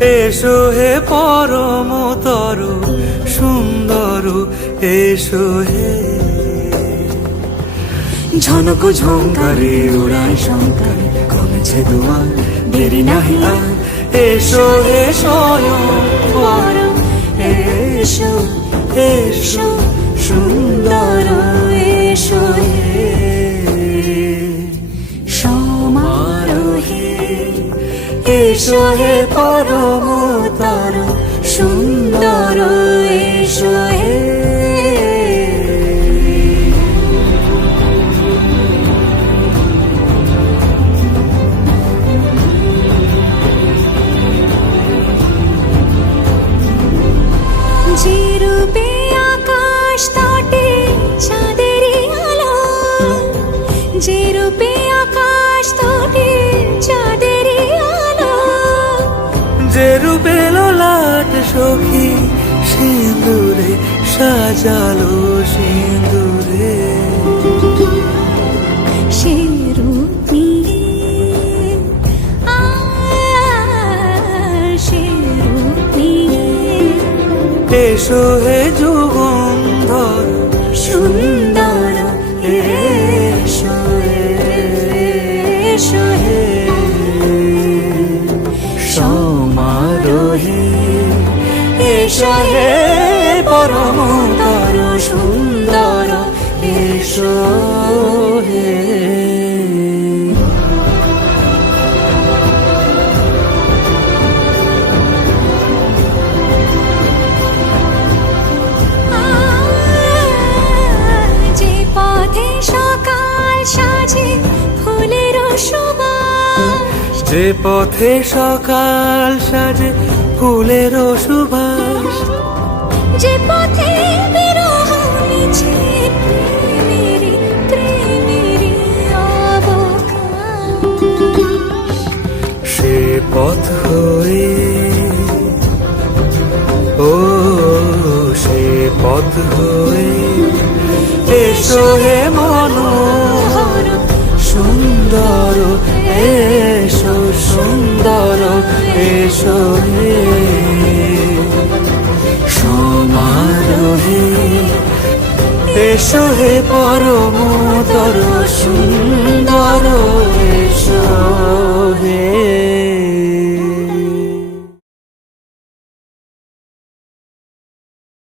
এসো হে পরমতর সুন্দর, এসো হে। ঝনক ঝঙ্কারে উড়ায় শঙ্কারে, কমেছে দুয়ার দেরি নাহি আর। এসো হে স্বয়ং পরম, এসো এসো সুন্দর, এসো হে সমারোহে। এসো হে পরমতর সুন্দর, এসো হে। যে রূপে আকাশ তটে চাঁদেরই আলো, যে রূপে আকাশ তটে চাঁদেরই আলো, যে রূপে ললাট সখী সিঁদুরে সাজালো সিঁদুরে। সে রূপ নিয়ে সে রূপ নিয়ে। এসো হে যুগন্ধর সুন্দর, এসো এসো হে সমারোহে। এসো হে পরমতর সুন্দর, এসো হে। যে পথে সকাল সাজে ফুলের সুবাস, যে পথে সকাল সাজে ফুলের সুবাস, যে পথে বিরহ মিছে প্রেমেরই প্রেমেরই অবকাশ। সে পথ হয়ে, ও সে পথ হয়ে। এসো হে মনোহর সুন্দর, এসো সুন্দর, এসো হে সমারোহে। এসো হে পরমতর